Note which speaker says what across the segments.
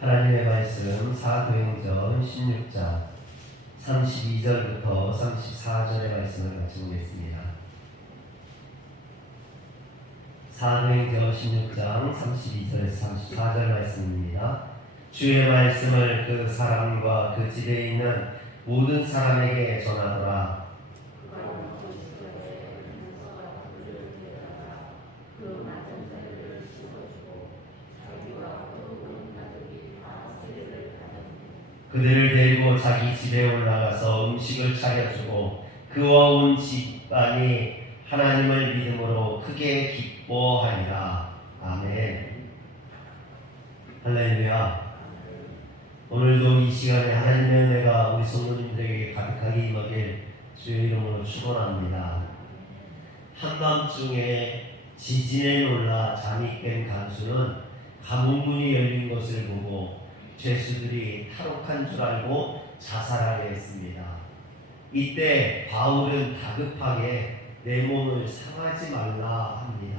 Speaker 1: 하나님의 말씀 사도행전 16장 32절부터 34절의 말씀을 같이 보겠습니다. 사도행전 16장 32절에서 34절 말씀입니다. 주의 말씀을 그 사람과 그 집에 있는 모든 사람에게 전하더라. 그들을 데리고 자기 집에 올라가서 음식을 차려주고 그와 온 집안이 하나님을 믿음으로 크게 기뻐하니라. 아멘. 할렐루야. 오늘도 이 시간에 하나님의 은혜가 우리 성도님들에게 가득하게 임하길 주의 이름으로 축원합니다. 한밤중에 지진에 놀라 잠이 깬 간수는 감옥문이 열린 것을 보고 죄수들이 탈옥한 줄 알고 자살하려 했습니다. 이때 바울은 다급하게 내 몸을 상하지 말라 합니다.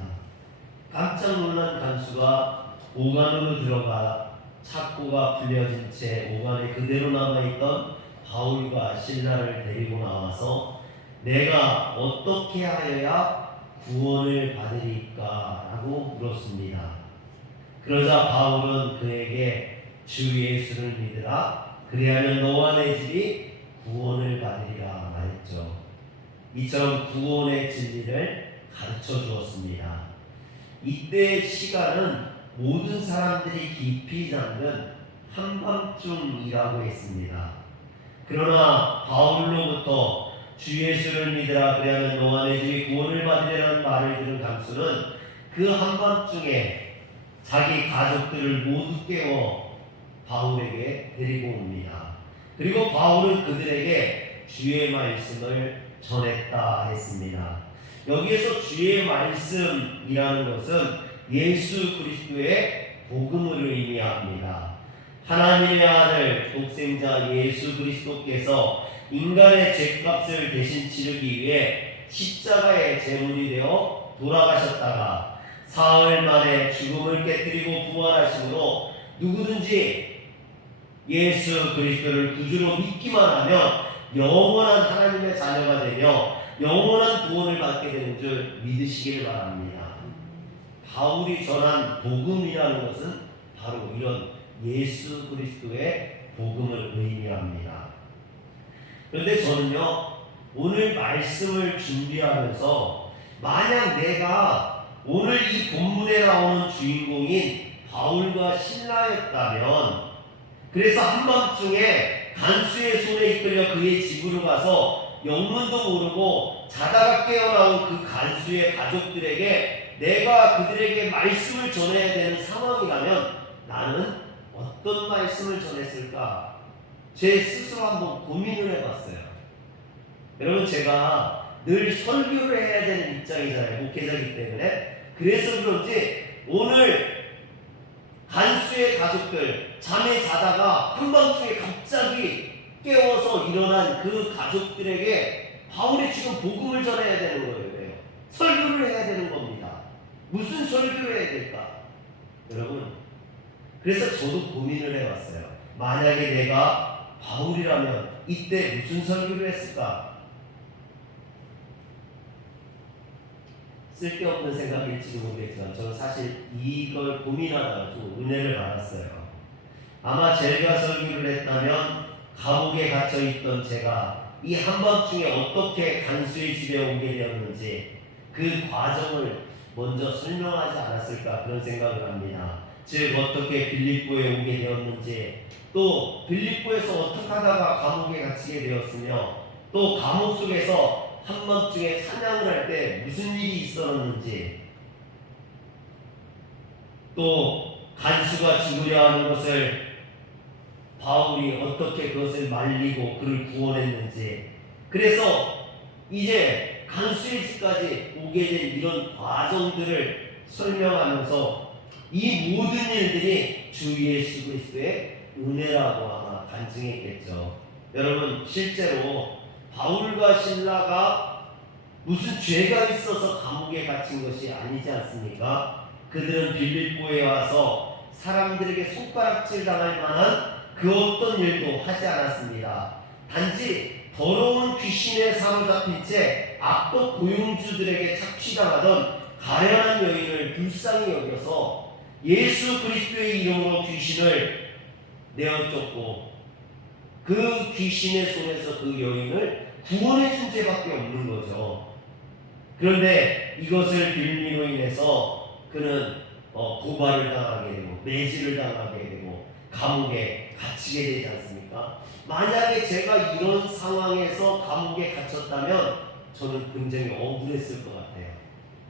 Speaker 1: 깜짝 놀란 간수가 오간으로 들어가 착고가 풀려진 채 오간에 그대로 남아있던 바울과 신라를 데리고 나와서 내가 어떻게 하여야 구원을 받으리까? 라고 물었습니다. 그러자 바울은 그에게 주 예수를 믿으라 그리하면 너와 내 집이 구원을 받으리라 말했죠. 이처럼 구원의 진리를 가르쳐 주었습니다. 이때의 시간은 모든 사람들이 깊이 잠든 한밤중이라고 했습니다. 그러나 바울로부터 주 예수를 믿으라 그리하면 너와 내 집이 구원을 받으리라는 말을 들은 감수는 그 한밤중에 자기 가족들을 모두 깨워 바울에게 데리고 옵니다. 그리고 바울은 그들에게 주의 말씀을 전했다 했습니다. 여기에서 주의 말씀이라는 것은 예수 그리스도의 복음을 의미합니다. 하나님의 아들 독생자 예수 그리스도께서 인간의 죄값을 대신 치르기 위해 십자가의 제물이 되어 돌아가셨다가 사흘 만에 죽음을 깨뜨리고 부활하심으로 누구든지 예수 그리스도를 구주로 믿기만 하면 영원한 하나님의 자녀가 되며 영원한 구원을 받게 되는 줄 믿으시길 바랍니다. 바울이 전한 복음이라는 것은 바로 이런 예수 그리스도의 복음을 의미합니다. 그런데 저는요, 오늘 말씀을 준비하면서 만약 내가 오늘 이 본문에 나오는 주인공인 바울과 신라였다면 그래서 한 밤중에 간수의 손에 이끌려 그의 집으로 가서 영문도 모르고 자다가 깨어나온 그 간수의 가족들에게 내가 그들에게 말씀을 전해야 되는 상황이라면 나는 어떤 말씀을 전했을까? 제 스스로 한번 고민을 해봤어요. 여러분 제가 늘 설교를 해야 되는 입장이잖아요. 목회자이기 때문에. 그래서 그런지 오늘 간수의 가족들 잠에 자다가 한밤중에 갑자기 깨워서 일어난 그 가족들에게 바울이 지금 복음을 전해야 되는 거예요. 왜요? 설교를 해야 되는 겁니다. 무슨 설교를 해야 될까? 여러분, 그래서 저도 고민을 해봤어요. 만약에 내가 바울이라면 이때 무슨 설교를 했을까? 쓸데없는 생각일지도 모르겠지만 저는 사실 이걸 고민하다가 좀 은혜를 받았어요. 아마 제가 설교를 했다면 감옥에 갇혀 있던 제가 이 한밤중에 어떻게 간수의 집에 오게 되었는지 그 과정을 먼저 설명하지 않았을까 그런 생각을 합니다. 즉 어떻게 빌립보에 오게 되었는지 또 빌립보에서 어떻게 하다가 감옥에 갇히게 되었으며 또 감옥 속에서 한밤중에 찬양을 할 때 무슨 일이 있었는지 또 간수가 죽으려 하는 것을 바울이 어떻게 그것을 말리고 그를 구원했는지 그래서 이제 간수의 집까지 오게 된 이런 과정들을 설명하면서 이 모든 일들이 주 예수 그리스도의 은혜라고 아마 간증했겠죠. 여러분 실제로 바울과 신라가 무슨 죄가 있어서 감옥에 갇힌 것이 아니지 않습니까? 그들은 빌립보에 와서 사람들에게 손가락질 당할 만한 그 어떤 일도 하지 않았습니다. 단지 더러운 귀신에 사로잡힌 채 악독 고용주들에게 착취당하던 가련한 여인을 불쌍히 여겨서 예수 그리스도의 이름으로 귀신을 내어쫓고 그 귀신의 손에서 그 여인을 구원해 준 죄밖에 없는 거죠. 그런데 이것을 빌미로 인해서 그는 어, 고발을 당하게 되고 매질을 당하게 되고 감옥에 갇히게 되지 않습니까? 만약에 제가 이런 상황에서 감옥에 갇혔다면 저는 굉장히 억울했을 것 같아요.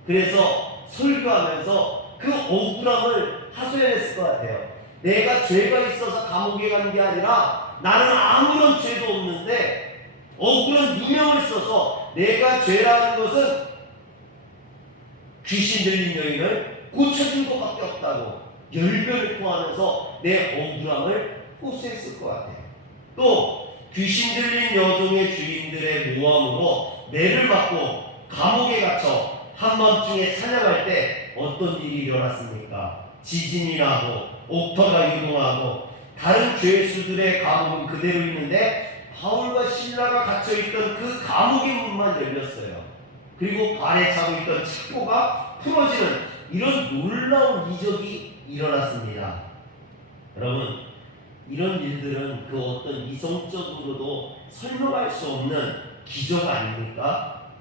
Speaker 1: 그래서 설교하면서 그 억울함을 하소연했을 것 같아요. 내가 죄가 있어서 감옥에 간 게 아니라 나는 아무런 죄도 없는데 억울한 누명을 써서 내가 죄라는 것은 귀신 들린 여인을 고쳐준 것밖에 없다고 열변을 토하면서 내 억울함을 호소했을 것 같아요. 또 귀신 들린 여종의 주인들의 모함으로 매를 맞고 감옥에 갇혀 한밤중에 찬양할 때 어떤 일이 일어났습니까? 지진이 나고 옥터가 유동하고 다른 죄수들의 감옥은 그대로 있는데 바울과 신라가 갇혀있던 그 감옥의 문만 열렸어요. 그리고 발에 차고 있던 착고가 풀어지는 이런 놀라운 이적이 일어났습니다. 여러분, 이런 일들은 그 어떤 이성적으로도 설명할 수 없는 기적 아닙니까?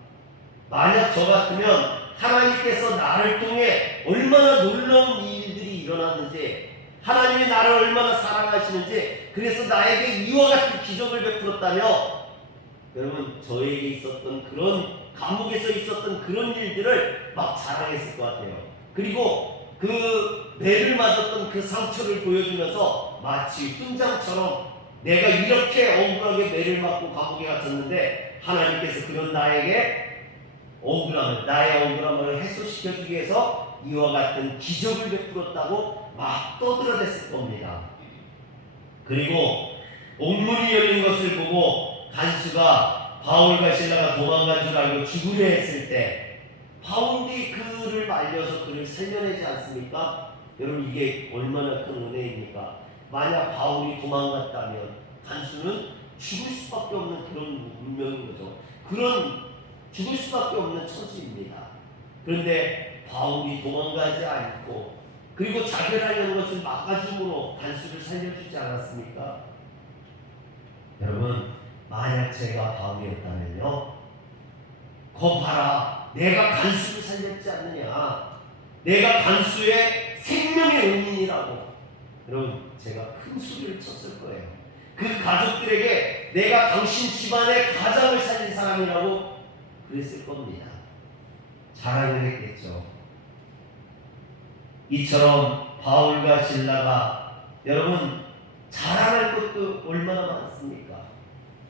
Speaker 1: 만약 저 같으면 하나님께서 나를 통해 얼마나 놀라운 일들이 일어났는지 하나님이 나를 얼마나 사랑하시는지 그래서 나에게 이와 같은 기적을 베풀었다며 여러분 저에게 있었던 그런 감옥에서 있었던 그런 일들을 막 자랑했을 것 같아요. 그리고 그 매를 맞았던 그 상처를 보여주면서 마치 훈장처럼 내가 이렇게 억울하게 매를 맞고 감옥에 갇혔는데 하나님께서 그런 나에게 억울함을 나의 억울함을 해소시켜 주기 위해서 이와 같은 기적을 베풀었다고 막 떠들어댔을 겁니다. 그리고 옥문이 열린 것을 보고 간수가 바울과 신라가 도망간 줄 알고 죽으려 했을 때 바울이 그를 말려서 그를 살려내지 않습니까? 여러분 이게 얼마나 큰 은혜입니까? 만약 바울이 도망갔다면 간수는 죽을 수밖에 없는 그런 운명인 거죠. 그런 죽을 수밖에 없는 처지입니다. 그런데 바울이 도망가지 않고 그리고 자결하려는 것을 막아줌으로 간수를 살려주지 않았습니까? 여러분 만약 제가 바울이었다면요 거 봐라 내가 간수를 살렸지 않느냐 내가 간수의 생명의 은인이라고 여러분 제가 큰 소리를 쳤을 거예요 그 가족들에게 내가 당신 집안의 가장을 살린 사람이라고 그랬을 겁니다. 자랑을 했겠죠. 이처럼 바울과 신라가 여러분 자랑할 것도 얼마나 많습니까?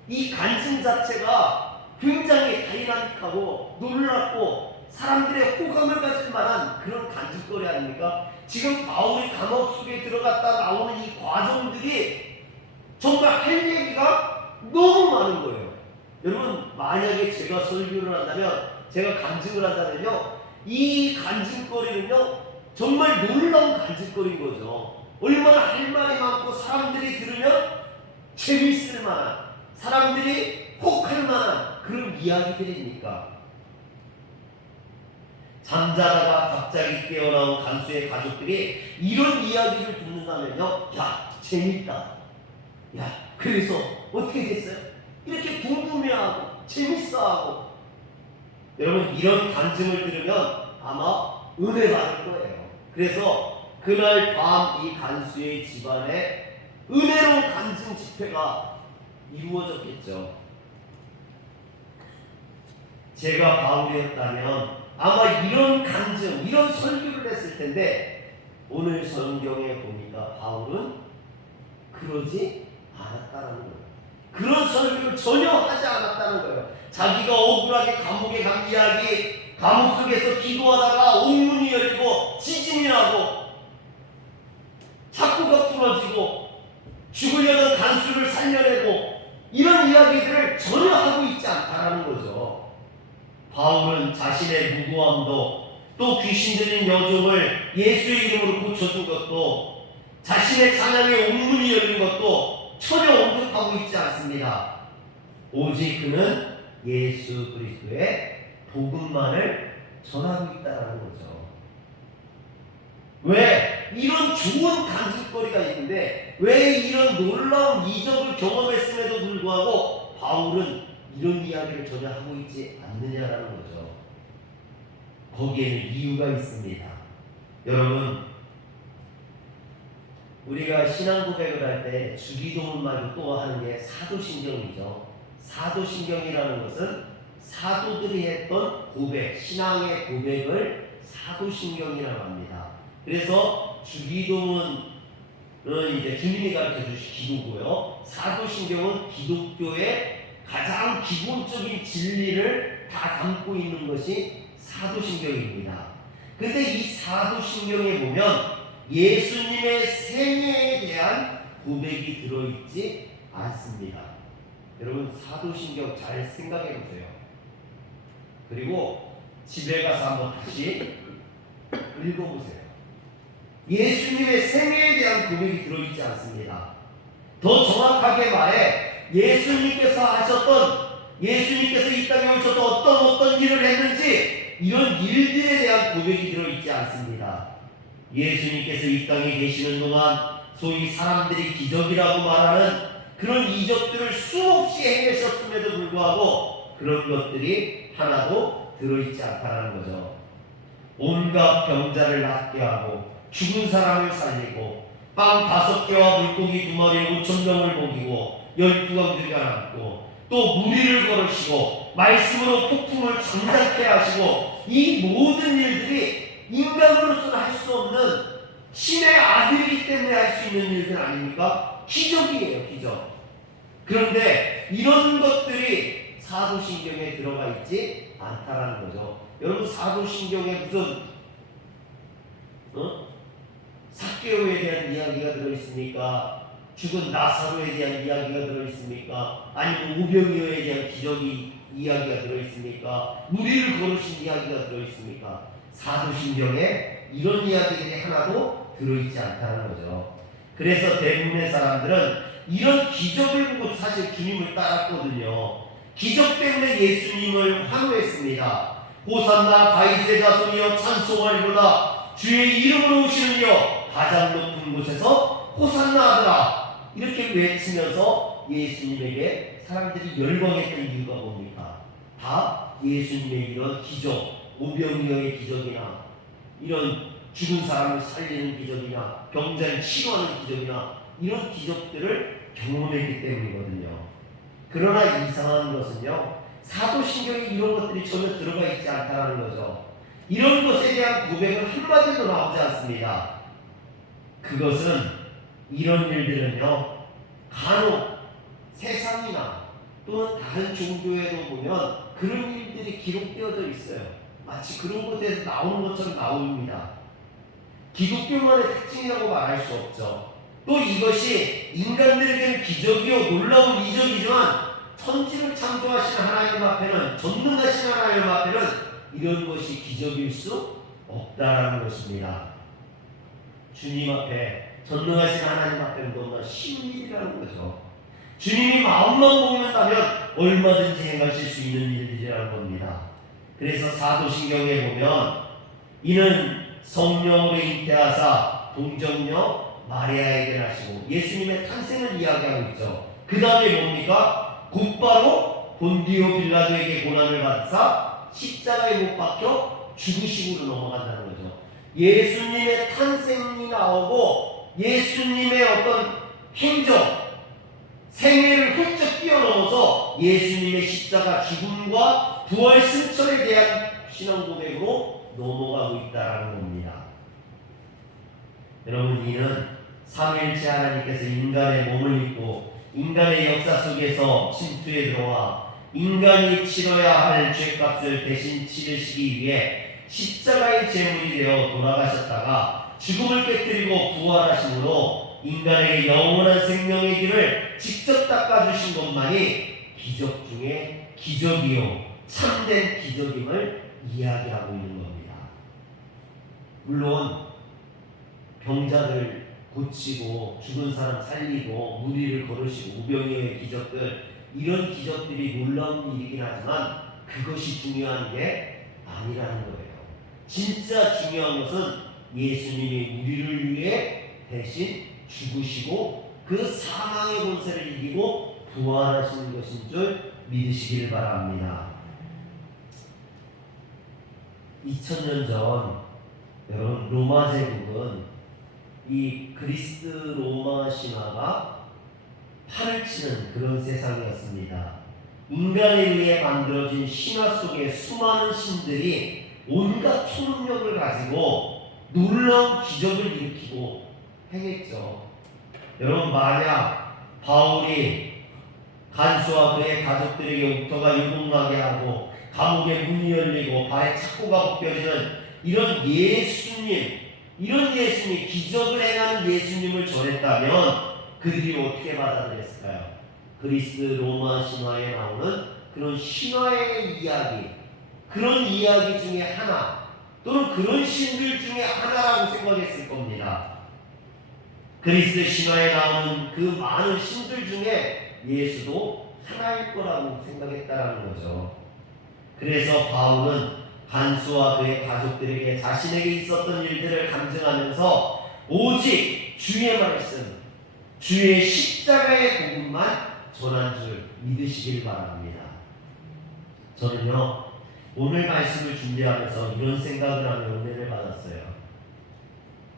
Speaker 1: 이 간증 자체가 굉장히 다이나믹하고 놀랍고 사람들의 호감을 가질 만한 그런 간증거리 아닙니까? 지금 바울이 감옥 속에 들어갔다 나오는 이 과정들이 정말 할 얘기가 너무 많은 거예요. 여러분 만약에 제가 설교를 한다면 제가 간증을 한다면요 이 간증거리는요 정말 놀라운 간증거리인 거죠 얼마나 할 말이 많고 사람들이 들으면 재밌을 만한 사람들이 혹할 만한 그런 이야기들입니까 잠자다가 갑자기 깨어나온 간수의 가족들이 이런 이야기를 듣는다면요 야 재밌다 야 그래서 어떻게 됐어요? 이렇게 궁금해하고 재밌어하고 여러분 이런 간증을 들으면 아마 은혜 받을 거예요. 그래서 그날 밤 이 간수의 집안에 은혜로운 간증 집회가 이루어졌겠죠. 제가 바울이었다면 아마 이런 간증, 이런 설교를 했을 텐데 오늘 성경에 보니까 바울은 그러지 않았다는 거예요. 그런 설교를 전혀 하지 않았다는 거예요. 자기가 억울하게 감옥에 간 이야기, 감옥 속에서 기도하다가 옥문이 열리고 지진이 나고 착고가 풀어지고 죽으려는 간수를 살려내고 이런 이야기들을 전혀 하고 있지 않다라는 거죠. 바울은 자신의 무고함도 또 귀신 들린 여종을 예수의 이름으로 고쳐준 것도 자신의 찬양의 옥문이 열린 것도 전혀 언급하고 있지 않습니다. 오직 그는 예수 그리스도의 복음만을 전하고 있다는 거죠. 왜 이런 좋은 간직거리가 있는데 왜 이런 놀라운 이적을 경험했음에도 불구하고 바울은 이런 이야기를 전혀 하고 있지 않느냐라는 거죠. 거기에는 이유가 있습니다. 여러분 우리가 신앙 고백을 할 때 주기도문 말고 또 하는 게 사도신경이죠. 사도신경이라는 것은 사도들이 했던 고백, 신앙의 고백을 사도신경이라고 합니다. 그래서 주기도문은 이제 주님이 가르쳐 주신 기도고요. 사도신경은 기독교의 가장 기본적인 진리를 다 담고 있는 것이 사도신경입니다. 근데 이 사도신경에 보면 예수님의 생애에 대한 고백이 들어있지 않습니다. 여러분 사도신경 잘 생각해 보세요. 그리고 집에 가서 한번 다시 읽어보세요. 예수님의 생애에 대한 고백이 들어있지 않습니다. 더 정확하게 말해 예수님께서 하셨던 예수님께서 이 땅에 오셔서 어떤 어떤 일을 했는지 이런 일들에 대한 고백이 들어있지 않습니다. 예수님께서 이 땅에 계시는 동안 소위 사람들이 기적이라고 말하는 그런 이적들을 수없이 행하셨음에도 불구하고 그런 것들이 하나도 들어있지 않다는 거죠. 온갖 병자를 낫게 하고 죽은 사람을 살리고 빵 다섯 개와 물고기 두 마리 오천 명을 먹이고 열두 광주가 남고 또 무리를 걸으시고 말씀으로 폭풍을 잠잠케 하시고 이 모든 일들이 인간으로서는 할 수 없는 신의 아들이기 때문에 할 수 있는 일들 아닙니까? 기적이에요, 기적. 그런데 이런 것들이 사도신경에 들어가 있지 않다라는 거죠. 여러분 사도신경에 무슨 어? 사케오에 대한 이야기가 들어 있습니까? 죽은 나사로에 대한 이야기가 들어 있습니까? 아니면 우병이어에 대한 기적이 이야기가 들어 있습니까? 무리를 걸으신 이야기가 들어 있습니까? 사도신경에 이런 이야기들이 하나도 들어있지 않다는 거죠. 그래서 대부분의 사람들은 이런 기적을 보고 사실 주님을 따랐거든요. 기적 때문에 예수님을 환호했습니다. 호산나 다윗의 자손이여 찬송하리로다 주의 이름으로 오시는 이여 가장 높은 곳에서 호산나 하더라 이렇게 외치면서 예수님에게 사람들이 열광했던 이유가 뭡니까? 다 예수님의 이런 기적 오병이어의 기적이나 이런 죽은 사람을 살리는 기적이나 병자를 치료하는 기적이나 이런 기적들을 경험했기 때문이거든요. 그러나 이상한 것은요. 사도신경에 이런 것들이 전혀 들어가 있지 않다는 거죠. 이런 것에 대한 고백은 한마디도 나오지 않습니다. 그것은 이런 일들은요. 간혹 세상이나 또는 다른 종교에도 보면 그런 일들이 기록되어져 있어요. 마치 그런 곳에서 나오는 것처럼 나옵니다. 기독교만의 특징이라고 말할 수 없죠. 또 이것이 인간들에게는 기적이요 놀라운 이적이지만 천지를 창조하신 하나님 앞에는 전능하신 하나님 앞에는 이런 것이 기적일 수 없다라는 것입니다. 주님 앞에 전능하신 하나님 앞에는 너무나 쉬운 일이라는 거죠. 주님이 마음만 먹는다면 얼마든지 행하실 수 있는 일들이라는 겁니다. 그래서 사도신경에 보면 이는 성령으로 잉태하사 동정녀 마리아에게 하시고 예수님의 탄생을 이야기하고 있죠. 그 다음에 뭡니까? 곧바로 본디오 빌라도에게 고난을 받사 십자가에 못 박혀 죽으심으로 넘어간다는 거죠. 예수님의 탄생이 나오고 예수님의 어떤 행적 생애를 훌쩍 뛰어넘어서 예수님의 십자가 죽음과 부활 승천에 대한 신앙 고백으로 넘어가고 있다는 겁니다. 여러분 이는 삼일째 하나님께서 인간의 몸을 입고 인간의 역사 속에서 침투에 들어와 인간이 치러야 할 죄값을 대신 치르시기 위해 십자가의 제물이 되어 돌아가셨다가 죽음을 깨뜨리고 부활하심으로 인간에게 영원한 생명의 길을 직접 닦아주신 것만이 기적 중에 기적이요 참된 기적임을 이야기하고 있는 겁니다. 물론 병자를 고치고 죽은 사람 살리고 무리를 걸으시고 우병이의 기적들 이런 기적들이 놀라운 일이긴 하지만 그것이 중요한 게 아니라는 거예요. 진짜 중요한 것은 예수님이 우리를 위해 대신 죽으시고 그 사망의 권세를 이기고 부활하시는 것인 줄 믿으시길 바랍니다. 2000년 전 여러분 로마 제국은 이 그리스 로마 신화가 팔을 치는 그런 세상이었습니다. 인간에 의해 만들어진 신화 속에 수많은 신들이 온갖 초능력을 가지고 놀라운 기적을 일으키고 행했죠. 여러분 만약 바울이 간수와 그의 가족들에게 옥토가 유동하게 하고 감옥에 문이 열리고 발에 착고가 벗겨지는 이런 예수님 이런 예수님 기적을 행하는 예수님을 전했다면 그들이 어떻게 받아들였을까요? 그리스 로마 신화에 나오는 그런 신화의 이야기 그런 이야기 중에 하나 또는 그런 신들 중에 하나라고 생각했을 겁니다. 그리스 신화에 나오는 그 많은 신들 중에 예수도 하나일 거라고 생각했다라는 거죠. 그래서 바울은 간수와 그의 가족들에게 자신에게 있었던 일들을 감증하면서 오직 주의 말씀, 주의 십자가의 복음만 전한 줄 믿으시길 바랍니다. 저는요 오늘 말씀을 준비하면서 이런 생각을 하며 은혜를 받았어요.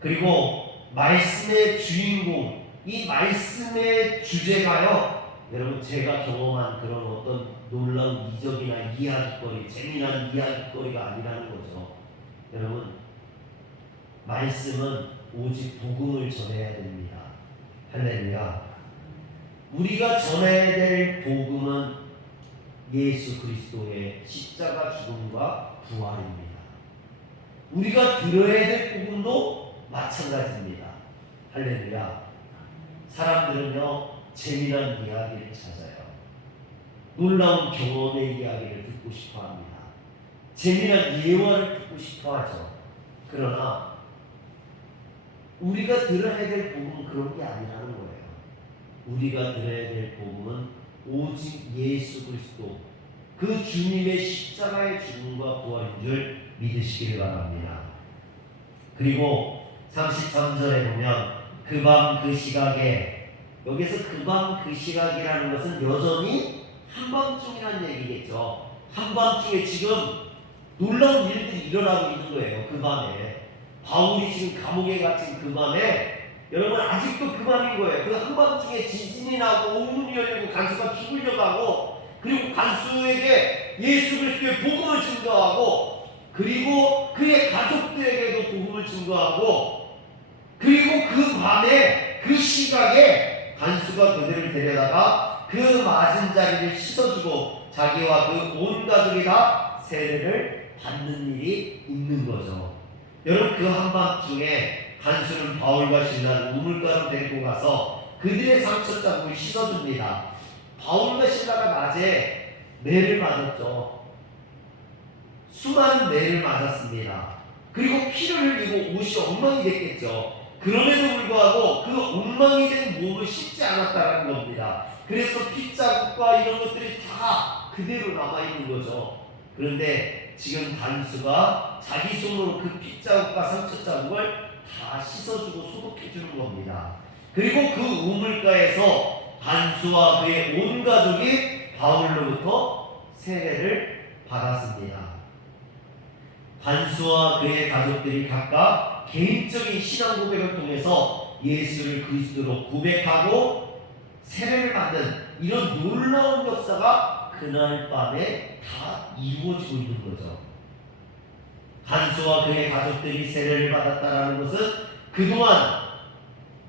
Speaker 1: 그리고 말씀의 주인공, 이 말씀의 주제가요. 여러분 제가 경험한 그런 어떤 놀라운 이적이나 이야기거리, 재미난 이야기거리가 아니라는 거죠. 여러분 말씀은 오직 복음을 전해야 됩니다. 할렐루야. 우리가 전해야 될 복음은 예수 그리스도의 십자가 죽음과 부활입니다. 우리가 들어야 될 복음도 마찬가지입니다. 할렐루야. 사람들은요, 재미난 이야기를 찾아요. 놀라운 경험의 이야기를 듣고 싶어 합니다. 재미난 예화를 듣고 싶어 하죠. 그러나, 우리가 들어야 될 복음은 그런 게 아니라는 거예요. 우리가 들어야 될 복음은 오직 예수 그리스도, 그 주님의 십자가의 죽음과 부활인 줄 믿으시길 바랍니다. 그리고 33절에 보면 그 밤 그 시각에 여기서 그 밤 그 시각이라는 것은 여전히 한밤중이라는 얘기겠죠. 한밤중에 지금 놀라운 일들이 일어나고 있는 거예요. 그 밤에 바울이 지금 감옥에 갇힌 그 밤에 여러분 아직도 그 밤인 거예요. 그 한밤중에 지진이 나고 옥문이 열리고 간수가 죽으려고 하고 그리고 간수에게 예수 그리스도의 복음을 증거하고 그리고 그의 가족들에게도 복음을 증거하고 그리고 그 밤에 그 시각에 간수가 그들을 데려다가 그 맞은 자리를 씻어주고 자기와 그 온 가족이 다 세례를 받는 일이 있는 거죠. 여러분 그 한밤중에 간수는 바울과 신라를 우물가로 데리고 가서 그들의 상처 자국을 씻어줍니다. 바울과 신라가 낮에 매를 맞았죠. 수많은 매를 맞았습니다. 그리고 피를 흘리고 옷이 엉망이 됐겠죠. 그럼에도 불구하고 그 엉망이 된 몸을 씻지 않았다는 겁니다. 그래서 핏자국과 이런 것들이 다 그대로 남아있는 거죠. 그런데 지금 간수가 자기 손으로 그 핏자국과 상처 자국을 다 씻어주고 소독해주는 겁니다. 그리고 그 우물가에서 간수와 그의 온 가족이 바울로부터 세례를 받았습니다. 간수와 그의 가족들이 각각 개인적인 신앙 고백을 통해서 예수를 그리스도로 고백하고 세례를 받는 이런 놀라운 역사가 그날 밤에 다 이루어지고 있는 거죠. 간수와 그의 가족들이 세례를 받았다는 것은 그동안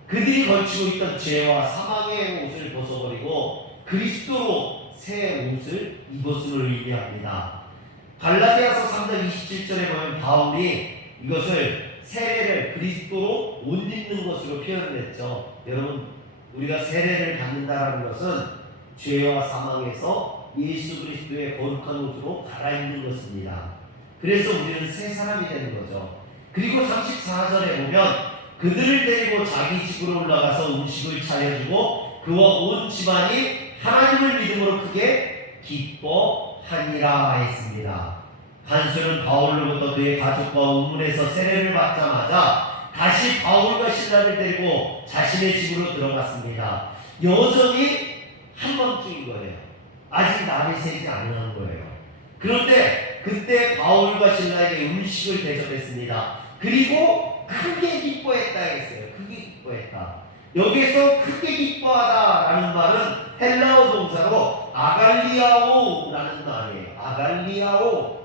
Speaker 1: 그들이 걸치고 있던 죄와 사망의 옷을 벗어버리고 그리스도로 새 옷을 입었음을 의미합니다. 갈라디아서 3장 27절에 보면 바울이 이것을 세례를 그리스도로 옷 입는 것으로 표현을 했죠. 여러분, 우리가 세례를 받는다는 것은 죄와 사망에서 예수 그리스도의 거룩한 옷으로 갈아입는 것입니다. 그래서 우리는 새 사람이 되는 거죠. 그리고 34절에 보면 그들을 데리고 자기 집으로 올라가서 음식을 차려주고 그와 온 집안이 하나님을 믿음으로 크게 기뻐하니라 했습니다. 간수는 바울로부터 그의 가족과 우문에서 세례를 받자마자 다시 바울과 신라를 데리고 자신의 집으로 들어갔습니다. 여전히 한밤중인 거예요. 아직 날이 새지 않은 거예요. 그런데 그때 바울과 신라에게 음식을 대접했습니다. 그리고 크게 기뻐했다 했어요. 크게 기뻐했다. 여기서 크게 기뻐하다라는 말은 헬라어 동사로 아갈리아오라는 말이에요. 아갈리아오.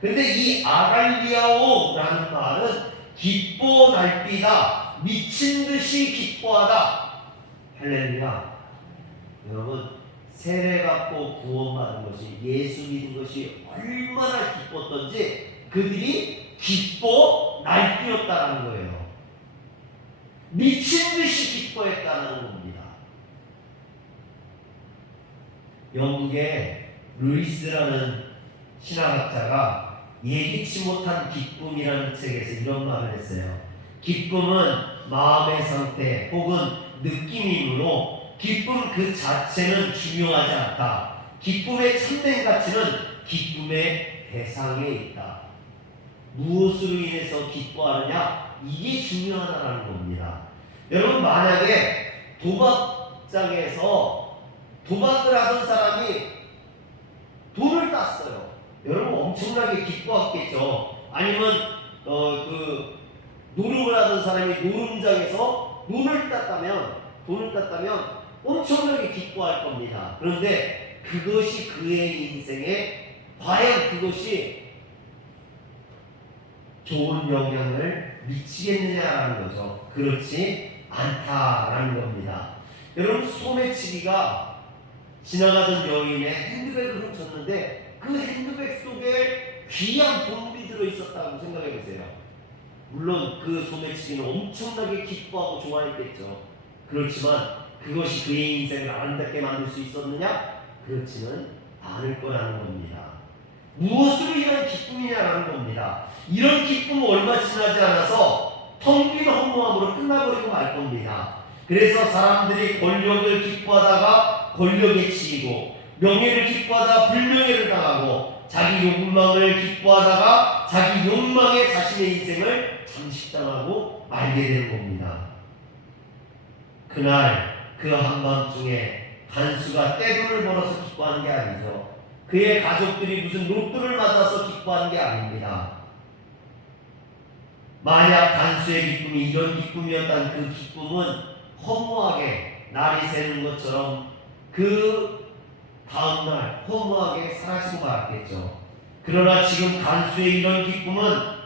Speaker 1: 근데 이 아갈리아오라는 말은 기뻐 날뛰다, 미친 듯이 기뻐하다. 할렐루야. 여러분 세례 받고 구원받은 것이 예수 믿은 것이 얼마나 기뻤던지 그들이 기뻐 날뛰었다는 거예요. 미친 듯이 기뻐했다는 겁니다. 영국의 루이스라는 신학학자가 예기치 못한 기쁨이라는 책에서 이런 말을 했어요. 기쁨은 마음의 상태 혹은 느낌이므로 기쁨 그 자체는 중요하지 않다. 기쁨의 참된 가치는 기쁨의 대상에 있다. 무엇으로 인해서 기뻐하느냐? 이게 중요하다는 겁니다. 여러분 만약에 도박장에서 도박을 하던 사람이 돈을 땄어요. 여러분 엄청나게 기뻐했겠죠. 아니면 어 그 노름을 하던 사람이 노름장에서 돈을 땄다면 돈을 땄다면 엄청나게 기뻐할 겁니다. 그런데 그것이 그의 인생에 과연 그것이 좋은 영향을 미치겠느냐라는 거죠. 그렇지 않다라는 겁니다. 여러분 소매치기가 지나가던 여인의 핸드백을 훔쳤는데 그 핸드백 속에 귀한 돈이 들어 있었다고 생각해 보세요. 물론 그 소매치기는 엄청나게 기뻐하고 좋아했겠죠. 그렇지만 그것이 그의 인생을 아름답게 만들 수 있었느냐? 그렇지는 않을 거라는 겁니다. 무엇으로 인한 기쁨이냐라는 겁니다. 이런 기쁨은 얼마 지나지 않아서 텅빈 허무함으로 끝나버리고 말 겁니다. 그래서 사람들이 권력을 기뻐하다가 권력에 치이고 명예를 기뻐하다가 불명예를 당하고 자기 욕망을 기뻐하다가 자기 욕망에 자신의 인생을 잠식당하고 말게 되는 겁니다. 그날 그 한밤중에 간수가 떼돈을 벌어서 기뻐하는 게 아니죠. 그의 가족들이 무슨 로또를 맞아서 기뻐하는 게 아닙니다. 만약 간수의 기쁨이 이런 기쁨이었다면 그 기쁨은 허무하게 날이 새는 것처럼 그 다음날 허무하게 사라지고 말았겠죠. 그러나 지금 간수의 이런 기쁨은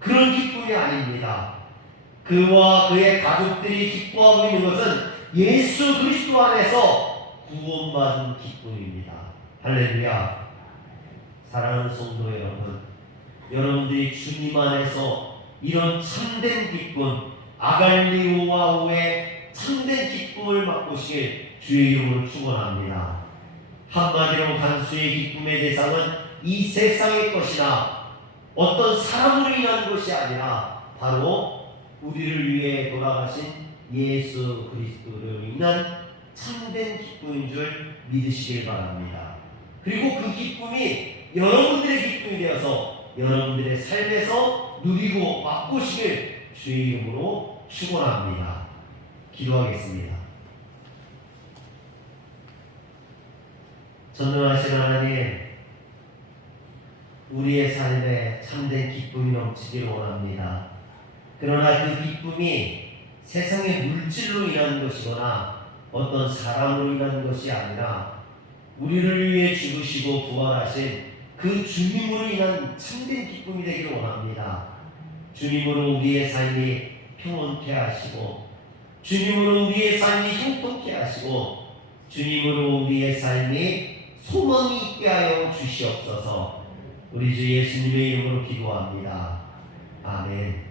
Speaker 1: 그런 기쁨이 아닙니다. 그와 그의 가족들이 기뻐하고 있는 것은 예수 그리스도 안에서 구원받은 기쁨입니다. 할렐루야. 사랑하는 성도 여러분, 여러분들이 주님 안에서 이런 참된 기쁨, 아갈리오와오의 참된 기쁨을 맛보시길 주의 이름으로 축원합니다. 한마디로 간수의 기쁨의 대상은 이 세상의 것이나 어떤 사람으로 인한 것이 아니라 바로 우리를 위해 돌아가신 예수 그리스도로 인한 참된 기쁨인 줄 믿으시길 바랍니다. 그리고 그 기쁨이 여러분들의 기쁨이 되어서 여러분들의 삶에서 누리고 맛보시길 주의 이름으로 축원합니다. 기도하겠습니다. 전능하신 하나님, 우리의 삶에 참된 기쁨이 넘치기를 원합니다. 그러나 그 기쁨이 세상의 물질로 인한 것이거나 어떤 사람으로 인한 것이 아니라 우리를 위해 죽으시고 부활하신 그 주님으로 인한 참된 기쁨이 되기를 원합니다. 주님으로 우리의 삶이 평온케 하시고 주님으로 우리의 삶이 형통케 하시고 주님으로 우리의 삶이 소망이 있게 하여 주시옵소서 우리 주 예수님의 이름으로 기도합니다. 아멘.